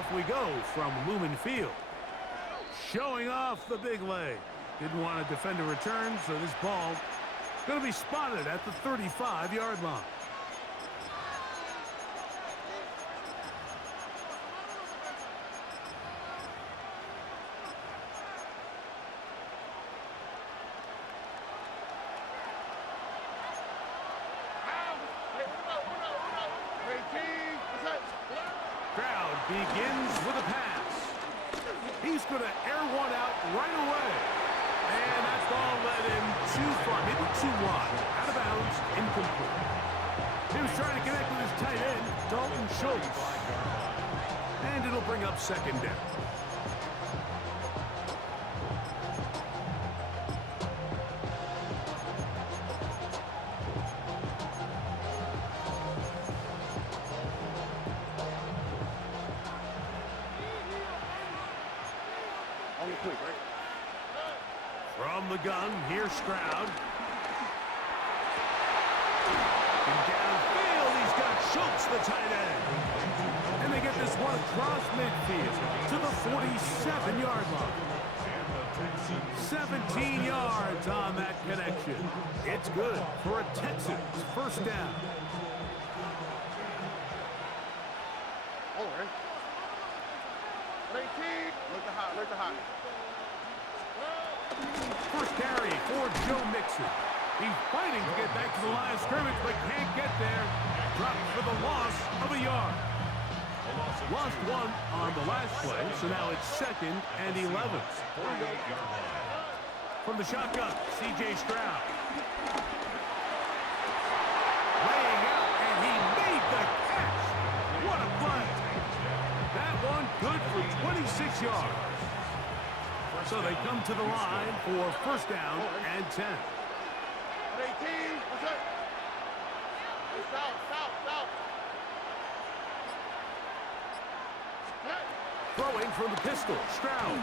off we go from Lumen Field. Showing off the big leg. Didn't want to defend a return, so this ball going to be spotted at the 35-yard line. Crowd begins with a pass. He's going to air one out right away. And that ball led him too far, maybe too wide. Out of bounds, incomplete. He was trying to connect with his tight end, Dalton Schultz. And it'll bring up second down. From the gun, here's Stroud. And downfield, he's got Schultz, the tight end. And they get this one across midfield to the 47-yard line. 17 yards on that connection. It's good for a Texans first down. All right. 18. Look the hot. First carry for Joe Mixon. He's fighting to get back to the line of scrimmage, but can't get there. Dropped for the loss of a yard. Lost one on the last play, so now it's 2nd and 11. From the shotgun, C.J. Stroud. Laying out, and he made the catch. What a play. That one good for 26 yards. So they come to the line for first down and 10. 18. What's up? South. Throwing from the pistol, Stroud.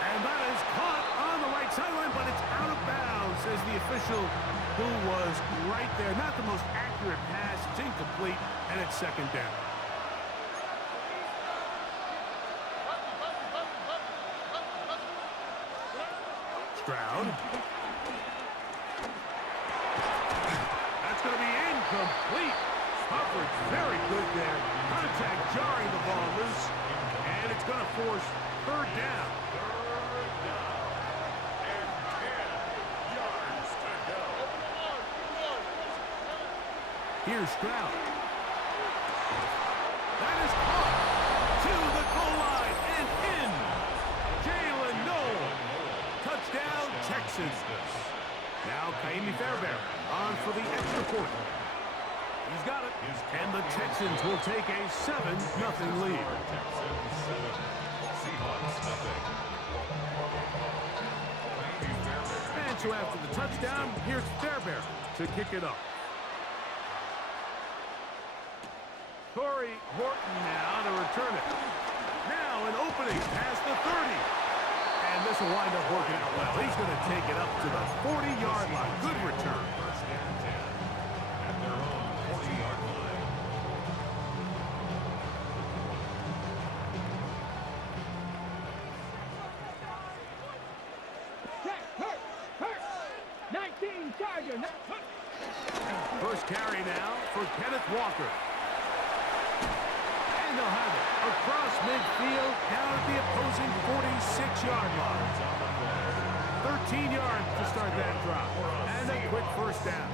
And that is caught on the right sideline, but it's out of bounds, says the official who was right there. Not the most accurate pass. It's incomplete, and it's second down. Stroud. That's going to be incomplete. Coverage very good there. Contact jarring the ball loose. And it's going to force third down. And 10 yards to go. Here's Stroud. That is caught to the goal line and in. Jalen Noel. Touchdown, Texans. Now Kaimi Fairbairn on for the extra point. He's got it. And the Texans will take a 7-0 lead. And so after the touchdown, here's Fairbairn to kick it up. Corey Horton now to return it. Now an opening past the 30. And this will wind up working out well. He's going to take it up to the 40-yard line. Good return. First and 10 at their own 40-yard line. Hurt. 19 Charger. First carry now for Kenneth Walker. And they'll have it across midfield down at the opposing 46-yard line. 13 yards to start that drop. And a quick first down.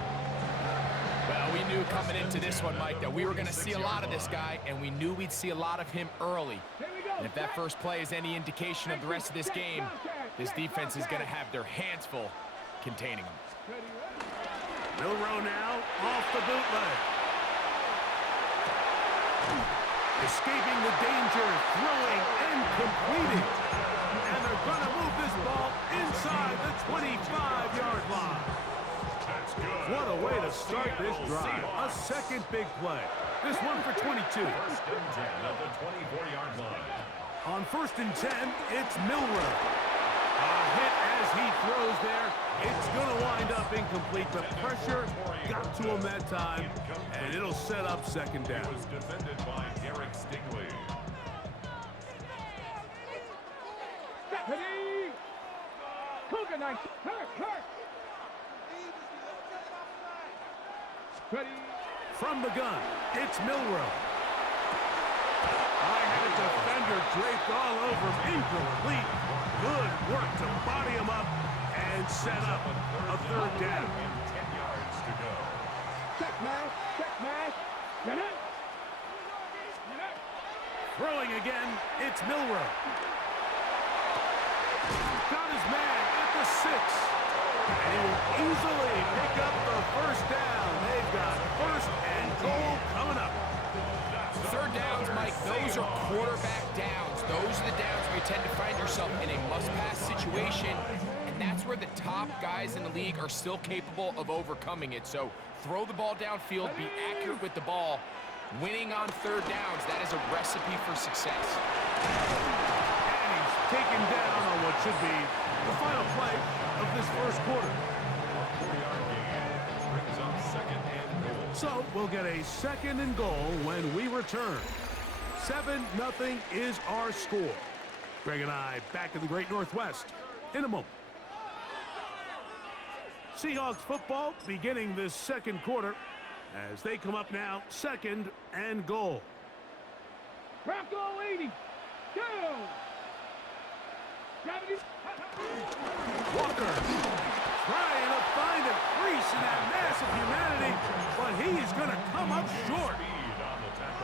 Well, we knew coming into this one, Mike, that we were going to see a lot of this guy, and we knew we'd see a lot of him early. And if that first play is any indication of the rest of this game, this defense is going to have their hands full containing him. Milroe now off the bootleg. Escaping the danger, throwing and completing. And they're going to move this ball inside the 25-yard line. That's good. What a way to start this drive. A second big play. This one for 22. First and 10 at the 24-yard line. On first and 10, it's Milroe. A hit as he throws there. It's going to wind up incomplete. The pressure got to him that time, and it'll set up second down. It was defended by Eric Stingley. Ready? Cougar night. Hurt. Ready? From the gun, it's Milrow. I had a defender draped all over him. Incomplete. Good work to body him up and set up a third down. 10 yards to go. Check mash. Get it. Throwing again, it's Milrow. Got his man at the 6. And he will easily pick up the first down. They've got first and goal coming up. Third downs, Mike, those are quarterback downs. Those are the downs where you tend to find yourself in a must-pass situation, and that's where the top guys in the league are still capable of overcoming it. So throw the ball downfield, be accurate with the ball. Winning on third downs, that is a recipe for success. And he's taken down on what should be the final play of this first quarter. 4-yard gain brings up second and goal. So we'll get a second and goal when we return. 7-0 is our score. Greg and I back in the Great Northwest in a moment. Seahawks football beginning this second quarter as they come up now, second and goal. Bronco 80. Go. 70. Walker trying to find a crease in that mass of humanity, but he is going to come up short.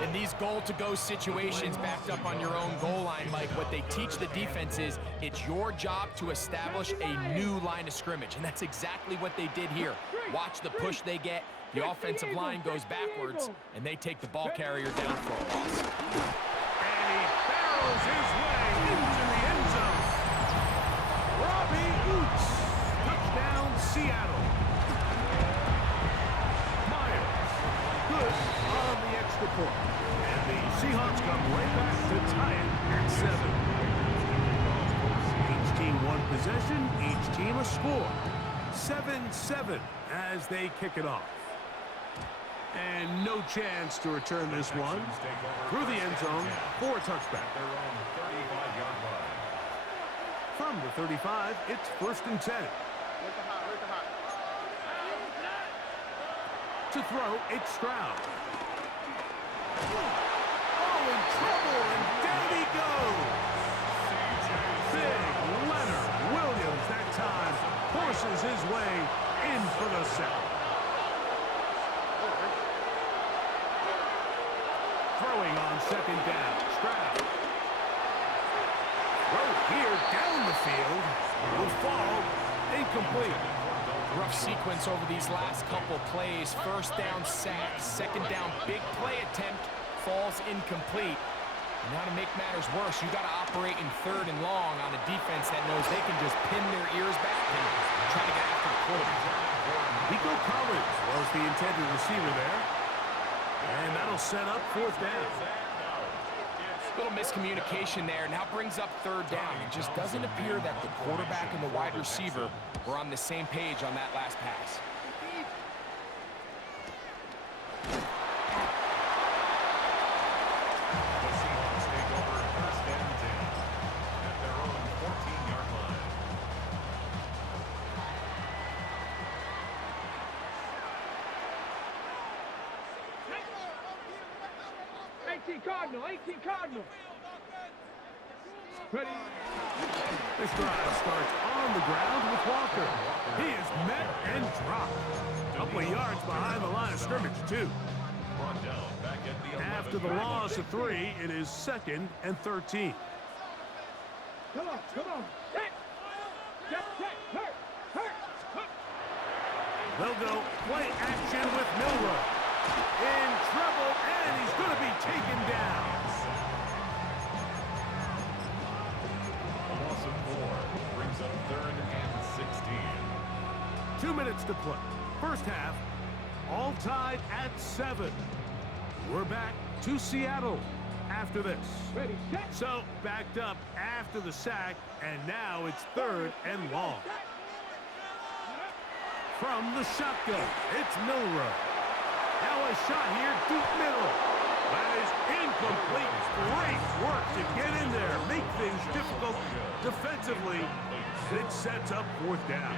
In these goal-to-go situations backed up on your own goal line, Mike, what they teach the defense is it's your job to establish a new line of scrimmage, and that's exactly what they did here. Watch the push they get. The offensive line goes backwards, and they take the ball carrier down for a loss. And he barrels his way into the end zone. Robbie Oots. Touchdown, Seattle. Myers. Good on the extra point. And the Seahawks come right back to tie it at 7. Each team one possession, each team a score. 7-7 as they kick it off. And no chance to return this one through the end zone for a touchback. Their own 35-yard line. From the 35, it's first and 10. Look the hot. To throw, it's Stroud. Oh, in trouble, and down he goes. Big Leonard Williams that time forces his way in for the sack. Throwing on second down, Stroud. Throw here down the field. Will fall incomplete. Rough sequence over these last couple plays. First down sack, second down big play attempt, falls incomplete. And now to make matters worse, you got to operate in third and long on a defense that knows they can just pin their ears back and try to get after the quarterback. Nico Collins was the intended receiver there. And that'll set up fourth down. Little miscommunication there. Now brings up third down. It just doesn't appear that the quarterback and the wide receiver were on the same page on that last pass. The Seahawks take over first and 10 at their own 14-yard line. 18 Cardinal. Ready? This drive starts on the ground with Walker. He is met and dropped. A couple of yards behind the line of scrimmage, too. Brought down back at the 11. After the loss of 3, it is second and 13. Come on. Set. Hurt. They'll go play action with Milrow. In trouble, and he's going to be taken down. A loss of 4 brings up third and 16. 2 minutes to play. First half, all tied at 7. We're back to Seattle after this. Ready, set. So, backed up after the sack, and now it's third and long. from the shotgun. It's Milrow. Now a shot here, deep middle. That is incomplete. Great work to get in there, make things difficult defensively. It sets up fourth down.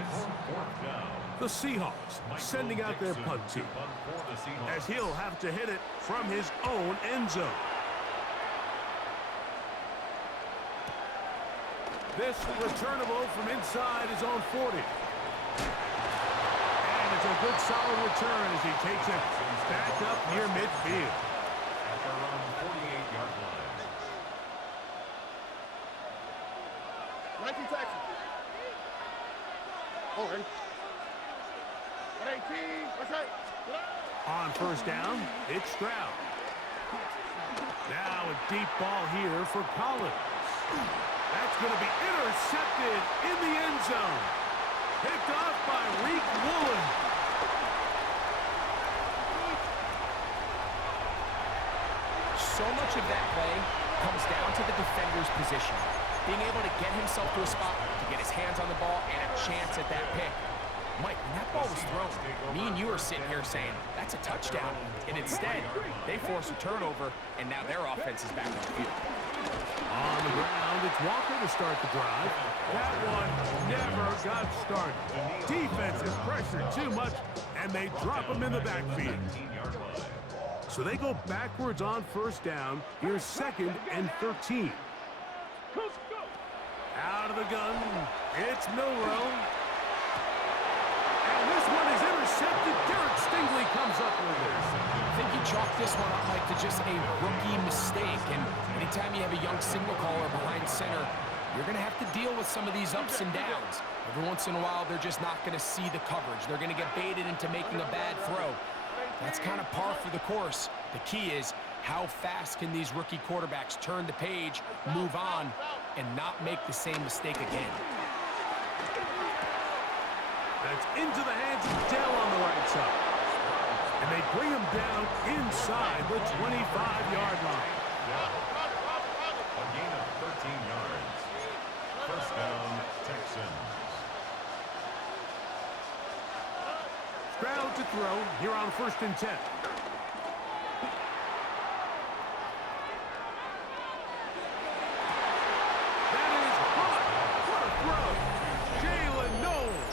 The Seahawks sending out their punt team, as he'll have to hit it from his own end zone. This returnable from inside his own 40. And it's a good solid return as he takes it back up near midfield. At their own 48-yard line. 19 Texans. Oh, ready? 118. That's right. On first down, it's Stroud. Now a deep ball here for Collins. That's going to be intercepted in the end zone. Picked off by Reek Woolen. So much of that play comes down to the defender's position. Being able to get himself to a spot, to get his hands on the ball, and a chance at that pick. Mike, when that ball was thrown, me and you are sitting here saying, that's a touchdown. And instead, they force a turnover, and now their offense is back on the field. On the ground, it's Walker to start the drive. That one never got started. Defense is pressured too much, and they drop him in the backfield. So they go backwards on first down. Here's 2nd and 13. Out of the gun, it's Milrow. And this one is intercepted. Derek Stingley comes up with it. I think he chalked this one up, Mike, to just a rookie mistake. And anytime you have a young signal caller behind center, you're going to have to deal with some of these ups and downs. Every once in a while, they're just not going to see the coverage. They're going to get baited into making a bad throw. That's kind of par for the course. The key is, how fast can these rookie quarterbacks turn the page, move on, and not make the same mistake again? That's into the hands of Dell on the right side. And they bring him down inside the 25-yard line. A gain of 13 yards. First down, Texans. Stroud to throw here on 1st and 10. That is hot. What a throw. Jalen Knowles.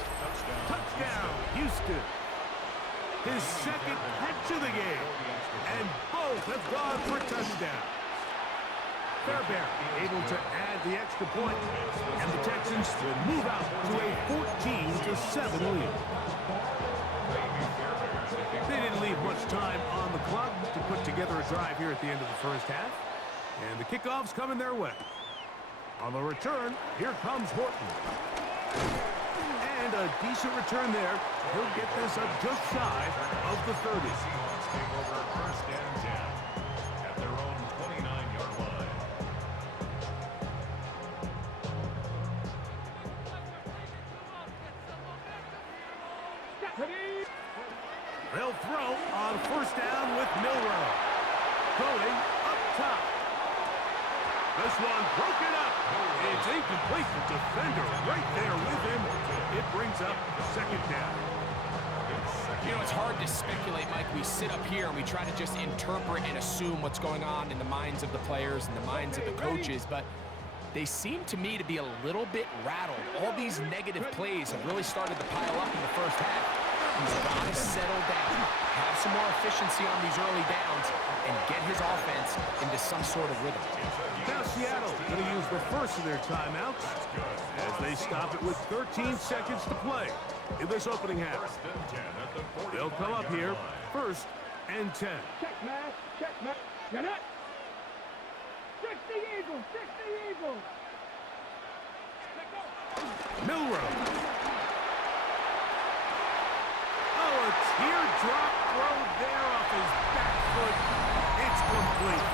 Touchdown, Houston. His 2nd catch of the game. And both have gone for touchdowns. Fairbairn able to add the extra point. And the Texans will move out to a 14-7 lead. They didn't leave much time on the clock to put together a drive here at the end of the first half. And the kickoff's coming their way. On the return, here comes Horton. And a decent return there. He'll get this up just shy of the 30. Seahawks take over 1st and 10 at their own 29-yard line. They'll throw on first down with Milrow. Going up top. This one broken up. It's incomplete. The defender right there with him. It brings up 2nd down. You know, it's hard to speculate, Mike. We sit up here and we try to just interpret and assume what's going on in the minds of the players and the minds of the coaches, but they seem to me to be a little bit rattled. All these negative plays have really started to pile up in the first half. He's got to settle down, have some more efficiency on these early downs, and get his offense into some sort of rhythm. Now Seattle going to use the first of their timeouts as they stop it with 13 seconds to play in this opening half. They'll come up here, 1st and 10. Check, man. Check, man. Get it. Check the Eagles. Check the Eagles. Milrow. Oh, a teardrop throw there off his back foot. It's complete.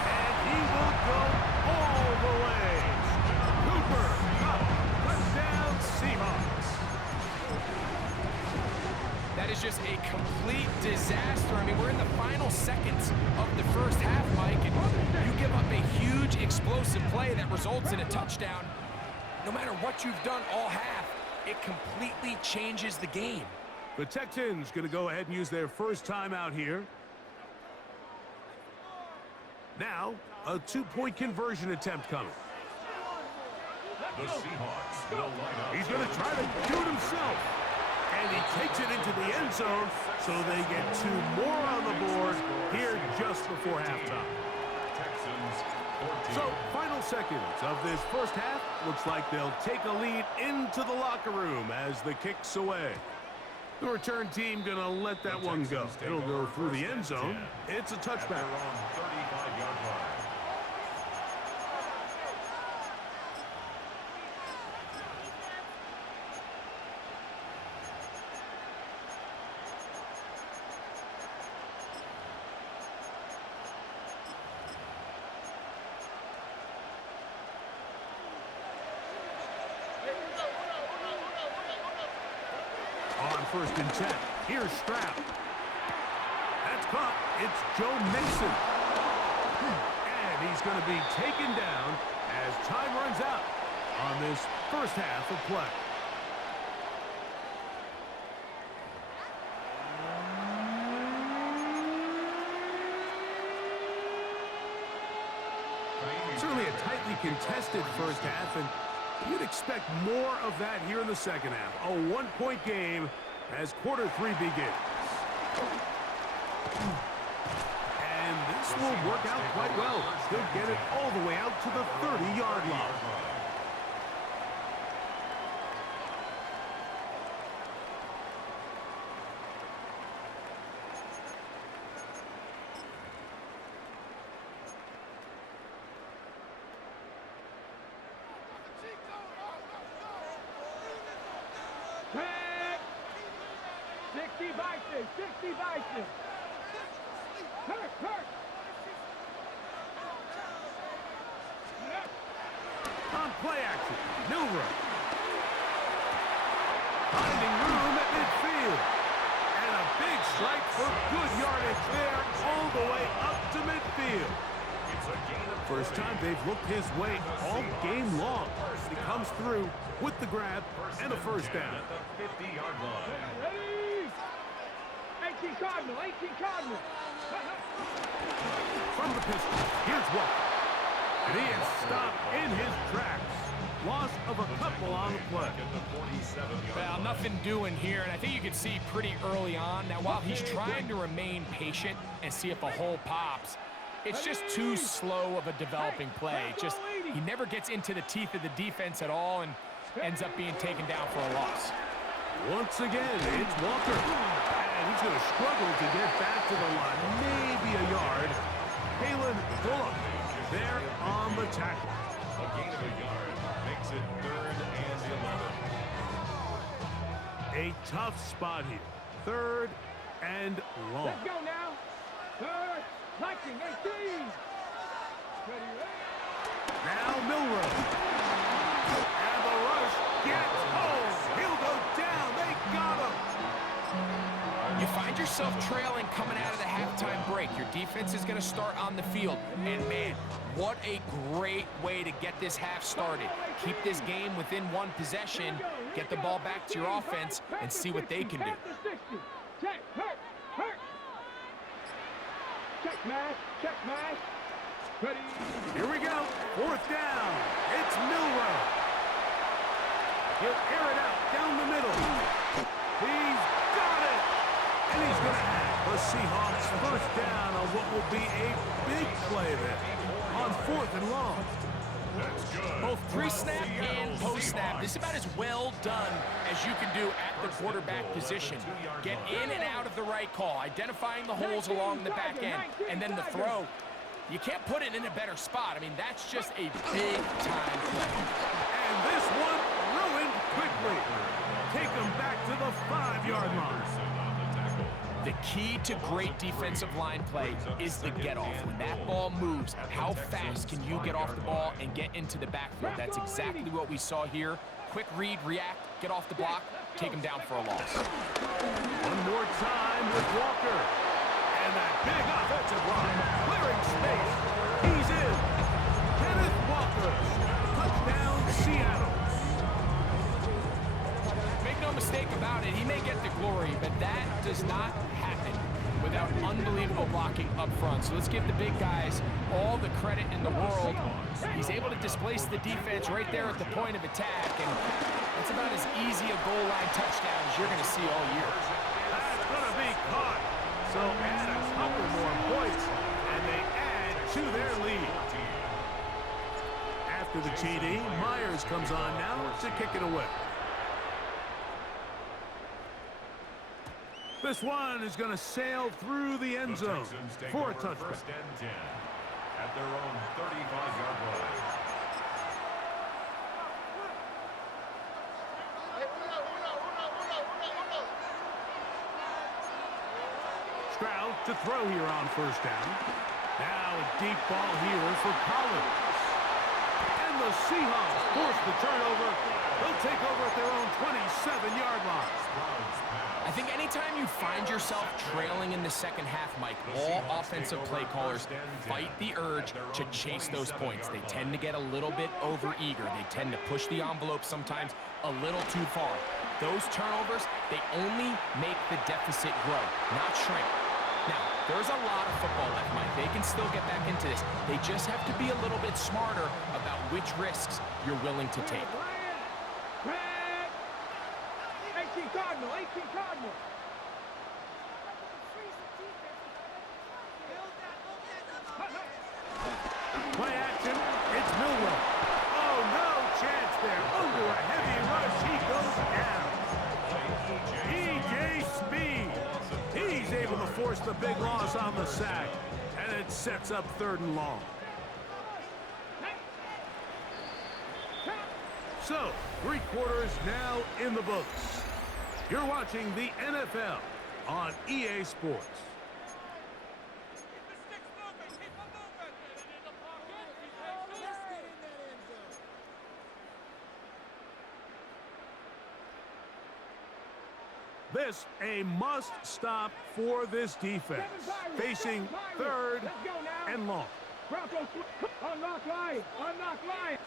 And he will go all the way. Cooper Kupp, touchdown Seahawks. That is just a complete disaster. I mean, we're in the final seconds of the first half, Mike, and you give up a huge explosive play that results in a touchdown. No matter what you've done all half, it completely changes the game. The Texans going to go ahead and use their first timeout here. Now, a two-point conversion attempt coming. The Seahawks will line up. He's going to try to do it himself. And he takes it into the end zone, so they get two more on the board here just before halftime. Texans 14. So, final seconds of this first half. Looks like they'll take a lead into the locker room as the kick's away. The return team going to let that one go. It'll go through the end zone. It's a touchback. On 35-yard line. On 1st and 10, here's Stroud. That's caught. It's Joe Mixon. And he's going to be taken down as time runs out on this first half of play. Certainly a tightly contested first half, and you'd expect more of that here in the second half. A one-point game as quarter 3 begins. And this will work out quite well. He'll get it all the way out to the 30-yard line. Tag! 60 Bison, 60 Bison. Hurt. On play action, Milrow. Finding room at midfield. And a big strike for good yardage there all the way up to midfield. It's a gain of First time they've looked his way all game long. He comes through with the grab and a first down. at the 50-yard line. Ready? 18 Cardinal, 18 Cardinal. From the pistol, here's Walker. And he is stopped in his tracks. Loss of a couple on the play. At the 47-yard Well, line. nothing doing here, and I think you can see pretty early on. Now, while he's trying to remain patient and see if a hole pops, it's just too slow of a developing play. He never gets into the teeth of the defense at all and ends up being taken down for a loss. Once again, it's Walker. And he's going to struggle to get back to the line. Maybe a yard. Kalen Bullock there on the tackle. A gain of a yard makes it 3rd and 11. A tough spot here. 3rd and long. Let's go now. Third, Lightning, 18. Ready? Now Milrow. And the rush gets home. He'll go down. They got him. You find yourself trailing coming out of the halftime break. Your defense is going to start on the field. And, man, what a great way to get this half started. Keep this game within one possession, get the ball back to your offense, and see what they can do. Check, hurt. Check mash. Ready? Here we go. 4th down. It's Milrow. He'll air it out down the middle. He's got it. And he's going to have the Seahawks first down on what will be a big play there on 4th and long. That's good. Both pre-snap and post-snap. This is about as well done as you can do at the quarterback position. Get in and out of the right call, identifying the holes along the back end, and then the throw. You can't put it in a better spot. I mean, that's just a big-time play. And this one ruined quickly. Take him back to the 5-yard line. The key to great defensive line play is the get-off. When that ball moves, how fast can you get off the ball and get into the backfield? That's exactly what we saw here. Quick read, react, get off the block, take him down for a loss. One more time with Walker. And that big offensive line clearing space. He's in. Kenneth Walker. Touchdown, Seattle. Make no mistake about it, he may get the glory, but does not happen without unbelievable blocking up front. So let's give the big guys all the credit in the world. He's able to displace the defense right there at the point of attack, and that's about as easy a goal line touchdown as you're going to see all year. That's going to be caught. So add a couple more points, and they add to their lead. After the TD, Myers comes on now to kick it away. This one is going to sail through the end zone for a touchdown. First and 10 at their own 35-yard line. Stroud to throw here on first down. Now a deep ball here for Collins. And the Seahawks force the turnover. They'll take over at their own 27-yard line. I think anytime you find yourself trailing in the second half, Mike, all offensive play callers fight the urge to chase those points. They tend to get a little bit overeager. They tend to push the envelope sometimes a little too far. Those turnovers, they only make the deficit grow, not shrink. Now, there's a lot of football left, Mike. They can still get back into this. They just have to be a little bit smarter about which risks you're willing to take. 18 Cardinal, 18 Cardinal. Play action. It's Milroe. Oh, no chance there. Under a heavy rush, he goes down. E.J. Speed. He's able to force the big loss on the sack. And it sets up 3rd and long. So, 3 quarters now in the books. You're watching the NFL on EA Sports. This a must-stop for this defense, facing 3rd and long. Broncos, unlock line, unlock line.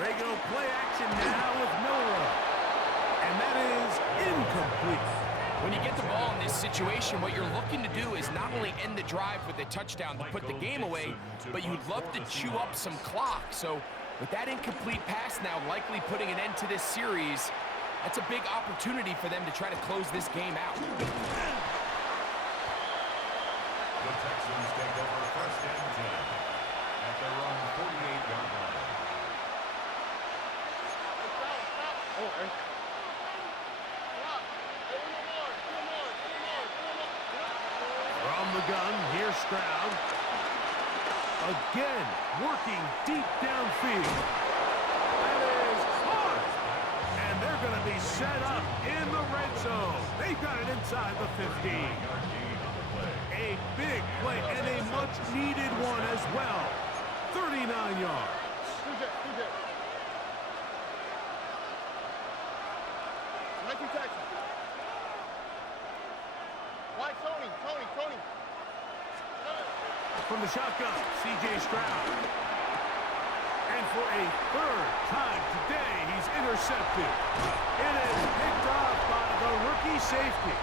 Regular play action now with Milroe. And that is incomplete. When you get the ball in this situation, what you're looking to do is not only end the drive with a touchdown to put the game away, but you'd love to chew up some clock. So with that incomplete pass now likely putting an end to this series, that's a big opportunity for them to try to close this game out. The Texans take over first and 10 at their own 48-yard line. From the gun, here's Stroud. Again, working deep downfield. That is hard. And they're going to be set up in the red zone. They've got it inside the 15. A big play and a much-needed one as well. 39 yards. From the shotgun, C.J. Stroud. And for a 3rd time today, he's intercepted. It is picked off by the rookie safety.